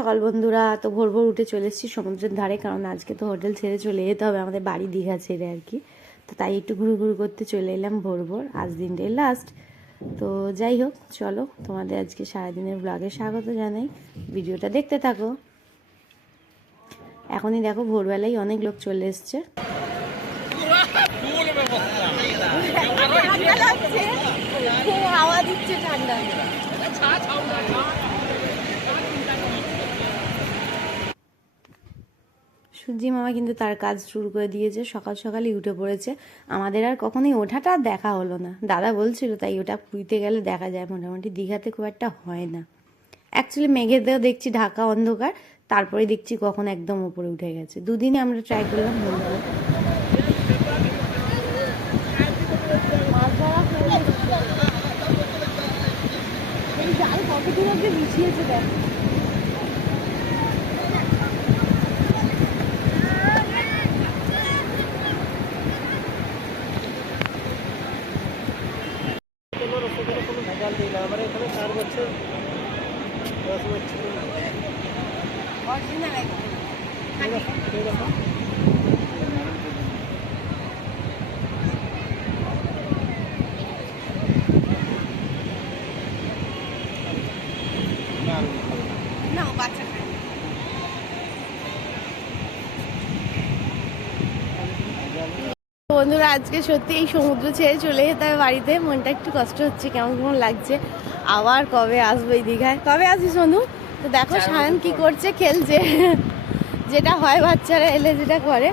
সকাল বন্ধুরা, তো ভোর ভোর উঠে চলে এসেছি সমুদ্রের ধারে, কারণ আজকে তো হোটেল ছেড়ে চলে যেতে হবে, আমাদের বাড়ি দীঘা ছেড়ে আর কি। তো তাই একটু ঘুরু ঘুরু করতে চলে এলাম ভোর ভোর, আজ দিনটাই লাস্ট তো যাই হোক, চলো তোমাদের আজকে সারাদিনের ব্লগে স্বাগত জানাই। ভিডিওটা দেখতে থাকো। এখনই দেখো ভোরবেলায় অনেক লোক চলে এসছে। ঠান্ডা। সূর্যি মামা কিন্তু তার কাজ শুরু করে দিয়েছে, সকাল সকালই উঠে পড়েছে। আমাদের আর কখনোই ওঠাটা দেখা হলো না। দাদা বলছিল, তাই ওটা পুইতে গেলে দেখা যায়। মোটামুটি দীঘাতে খুব একটা হয় না। অ্যাকচুয়ালি মেঘেতেও দেখছি ঢাকা অন্ধকার তারপরে দেখছি কখন একদম উপরে উঠে গেছে। দুদিনে আমরা ট্রাই করলাম অব্দি বিছিয়েছে দেখ। রসগোল্লা কোনো ভেজাল দিই না আমার এখানে চার বছর দশ বছর অরিজিনাল এরকম না ও বাচ্চা খায় না। বন্ধুরা আজকে সত্যি এই সমুদ্র ছেড়ে চলে যেতে হবে বাড়িতে। মনটা একটু কষ্ট হচ্ছে কেমন কেমন লাগছে। আবার কবে আসব এই দীঘায়? কবে আসবি সোনু তো দেখো সায়ন কি করছে খেলছে। যেটা হয় বাচ্চারা এলে যেটা করে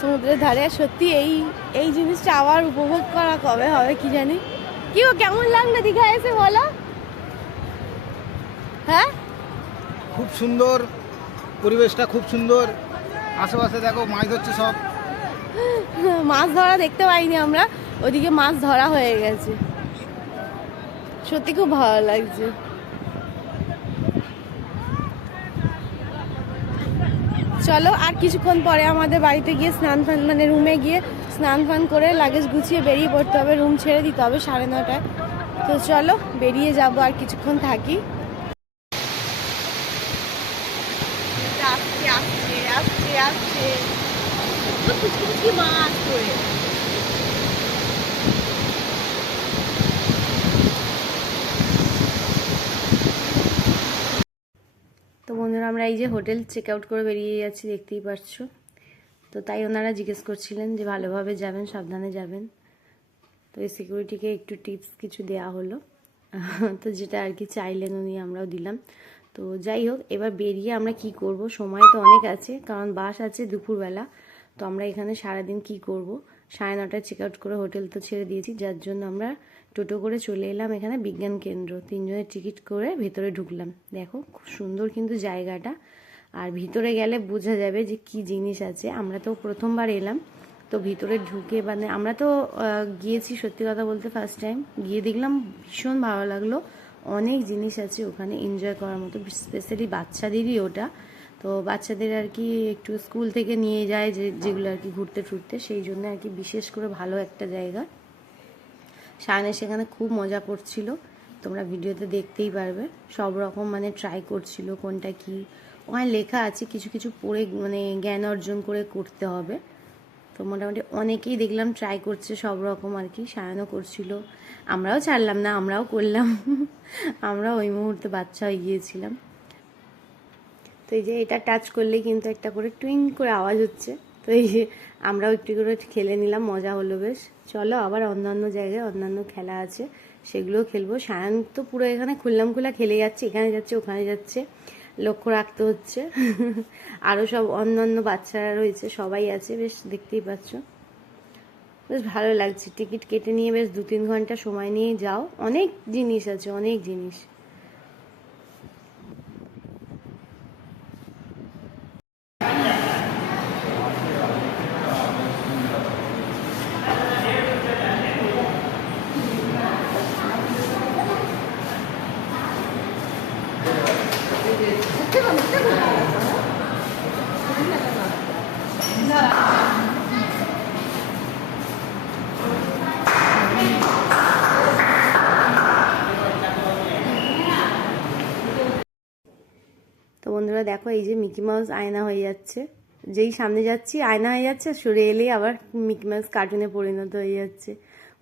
সমুদ্রের ধারে। সত্যি এই এই জিনিসটা আবার উপভোগ করা কবে হবে কি জানি? কি ও কেমন লাগল দীঘা এসে বলো? হ্যাঁ? খুব সুন্দর পরিবেশটা খুব সুন্দর। আশেপাশে দেখো মাছ ধরছে সব। মাছ ধরা দেখতে পাইনি আমরা, ওদিকে মাছ ধরা হয়ে গেছে। সত্যি খুব ভালো লাগছে। চলো, আর কিছুক্ষণ পরে আমাদের বাড়িতে গিয়ে স্নান ফান মানে রুমে গিয়ে স্নান ফান করে লাগেজ গুছিয়ে বেরিয়ে পড়তে হবে রুম ছেড়ে দিতে হবে সাড়ে নটায়। তো চলো, বেরিয়ে যাব আর কিছুক্ষণ থাকি। তো বন্ধুরা, আমরা এই যে হোটেল চেক আউট করে বেরিয়ে যাচ্ছি, দেখতেই পারছ তো তাই ওনারা জিজ্ঞেস করছিলেন যে ভালোভাবে যাবেন, সাবধানে যাবেন। তো এই সিকিউরিটিকে একটু টিপস কিছু দেয়া হলো। তো যেটা আর কি চাইলেন উনি, আমরাও দিলাম। তো যাই হোক, এবার বেরিয়ে আমরা কি করব? সময় তো অনেক আছে, কারণ বাস আছে দুপুরবেলা। তো আমরা এখানে সারাদিন কি করব? সাড়ে নটায় চেক আউট করে হোটেল তো ছেড়ে দিয়েছি, যার জন্য আমরা টোটো করে চলে এলাম এখানে বিজ্ঞান কেন্দ্র। তিনজনের টিকিট করে ভেতরে ঢুকলাম। দেখো, খুব সুন্দর কিন্তু জায়গাটা। আর ভিতরে গেলে বোঝা যাবে যে কি জিনিস আছে। আমরা তো প্রথমবার এলাম, তো ভিতরে ঢুকে মানে আমরা তো গিয়েছি সত্যি কথা বলতে ফার্স্ট টাইম গিয়ে দেখলাম ভীষণ ভালো লাগল। অনেক জিনিস আছে ওখানে এনজয় করার মতো স্পেশালি বাচ্চাদেরই ওটা। তো বাচ্চাদের আর কি একটু স্কুল থেকে নিয়ে যায় যে, যেগুলো আর কি ঘুরতে টুরতে সেই জন্য আর কি বিশেষ করে ভালো একটা জায়গা। শায়নে সেখানে খুব মজা করছিল, তোমরা ভিডিওতে দেখতেই পারবে। সব রকম মানে ট্রাই করছিল কোনটা কি। ওখানে লেখা আছে কিছু কিছু পড়ে মানে জ্ঞান অর্জন করে করতে হবে। তো মোটামুটি অনেকেই দেখলাম ট্রাই করছে সব রকম আর কি সায়ানো করছিল। আমরাও ছাড়লাম না, আমরাও করলাম। আমরা ওই মুহূর্তে বাচ্চা হয়ে গিয়েছিলাম। তো এই যে এটা টাচ করলে কিন্তু একটা করে টুইং করে আওয়াজ হচ্ছে। তো এই যে আমরাও একটু করে খেলে নিলাম, মজা হলো বেশ। চলো আবার অন্যান্য জায়গায় অন্যান্য খেলা আছে, সেগুলোও খেলব। সায়ন তো পুরো এখানে খুললাম খোলা খেলে যাচ্ছে, এখানে যাচ্ছে, ওখানে যাচ্ছে। লক্ষ্য রাখতে হচ্ছে। আরও সব অন্যান্য বাচ্চারা রয়েছে, সবাই আছে, বেশ দেখতেই পাচ্ছ। বেশ ভালো লাগছে। টিকিট কেটে নিয়ে বেশ দু তিন ঘণ্টা সময় নিয়ে যাও। অনেক জিনিস আছে, অনেক জিনিস। দেখো, এই যে মিকি মাউস আয়না হয়ে যাচ্ছে। যেই সামনে যাচ্ছি, আয়না হয়ে যাচ্ছে সরে এলেই আবার মিকি মাউস কার্টুনে পরিণত হয়ে যাচ্ছে।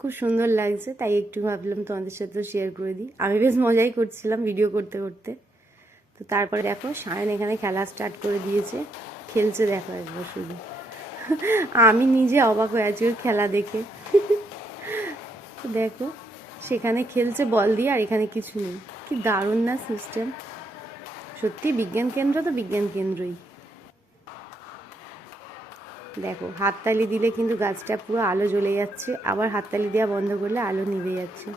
খুব সুন্দর লাগছে, তাই একটু ভাবলাম তোমাদের সাথে শেয়ার করে দিই। আমি বেশ মজাই করছিলাম ভিডিও করতে করতে। তো তারপরে দেখো, সায়ন এখানে খেলা স্টার্ট করে দিয়েছে। খেলছে দেখো একবার শুধু। আমি নিজে অবাক হয়ে আছি ওর খেলা দেখে। দেখো, সেখানে খেলছে বল দিয়ে, আর এখানে কিছু নেই। কি দারুণ না সিস্টেম সত্যি বিজ্ঞান কেন্দ্র তো বিজ্ঞান কেন্দ্রই। দেখো, হাততালি দিলে কিন্তু গাছটা পুরো আলো জ্বলে যাচ্ছে, আবার হাততালি দেওয়া বন্ধ করলে আলো নিভে যাচ্ছে।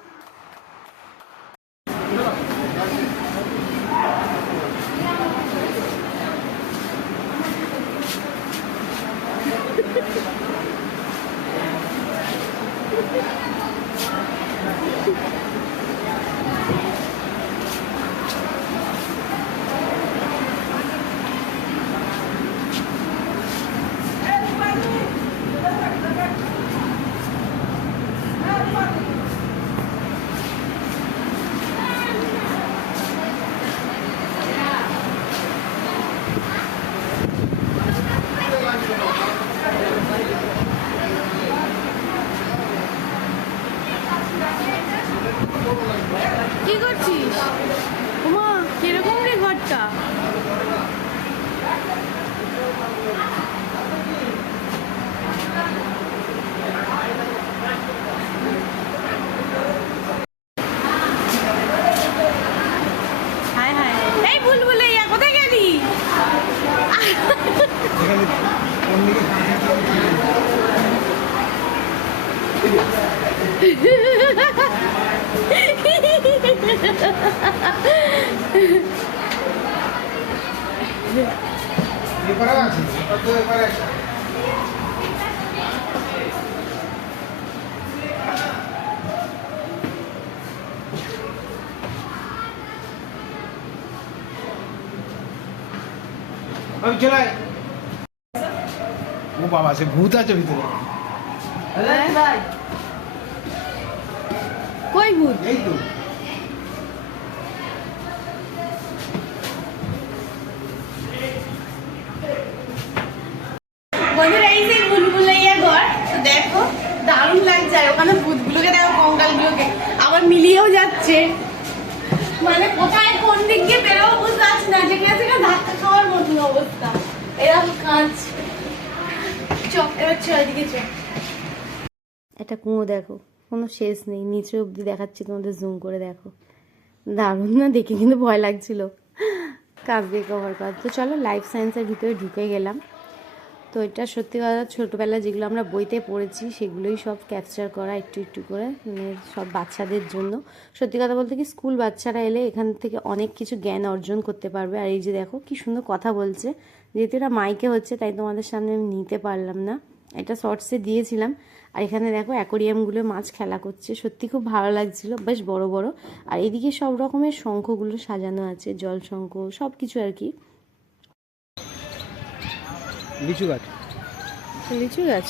কি করছিস উমা কীরকম রে ঘরটা হায় হায় এই বুলবুলে ইয়া কোথায় গেলি এখানে কোন দিকে এপারেও আছে এপার তো এপারে একটা আমি চলে আয়। ও বাবা সে ভূত আছে ভিতরে কই ভূত এই তো দেখো আবার মিলিয়েও যাচ্ছে। মানে কোন কাজ। একটা কুঁয়ো দেখো। কোনো শেষ নেই। নিচে অবধি দেখাচ্ছি, তোমাদের জুম করে দেখো। দারুণ না দেখে কিন্তু ভয় লাগছিল। কাজ কভার করা। তো চলো লাইফ সায়েন্সের ভিতরে ঢুকে গেলাম। তো এটা সত্যি কথা, ছোটোবেলায় যেগুলো আমরা বইতে পড়েছি, সেগুলোই সব ক্যাপচার করা একটু একটু করে মানে সব বাচ্চাদের জন্য। সত্যি কথা বলতে কি স্কুল বাচ্চারা এলে এখান থেকে অনেক কিছু জ্ঞান অর্জন করতে পারবে। আর এই যে দেখো, কি সুন্দর কথা বলছে। যেহেতু এটা মাইকে হচ্ছে, তাই তোমাদের সামনে আমি নিতে পারলাম না। এটা শর্টসে দিয়েছিলাম। আর এখানে দেখো অ্যাকোরিয়ামগুলো মাছ খেলা করছে। সত্যি খুব ভালো লাগছিল, বেশ বড় বড়। আর এদিকে সব রকমের শঙ্খগুলো সাজানো আছে, জল শঙ্খ সব কিছু আর কি। লিচু গাছ? লিচু গাছ।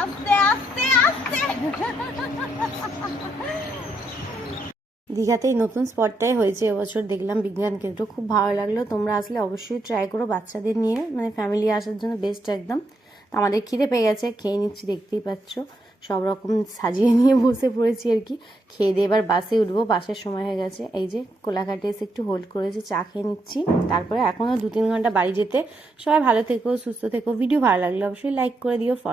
আস্তে দীঘাতেই নতুন স্পটটাই হয়েছে এবছর দেখলাম বিজ্ঞান কেন্দ্র খুব ভালো লাগল তোমরা আসলে অবশ্যই ট্রাই করো বাচ্চাদের নিয়ে। মানে ফ্যামিলি আসার জন্য বেস্ট একদম। তো আমাদের খিদে পেয়ে গেছে খেয়ে নিচ্ছি দেখতেই পাচ্ছ। সব রকম সাজিয়ে নিয়ে বসে পড়েছি আর কি। খেয়ে দিয়ে এবার বাসে উঠবো, বাসের সময় হয়ে গেছে। এই যে কোলাঘাটে এসে একটু হোল্ড করেছি, চা খেয়ে নিচ্ছি। তারপরে এখনও দু তিন ঘণ্টা বাড়ি যেতে। সবাই ভালো থেকো, সুস্থ থেকো। ভিডিও ভালো লাগলে অবশ্যই লাইক করে দিও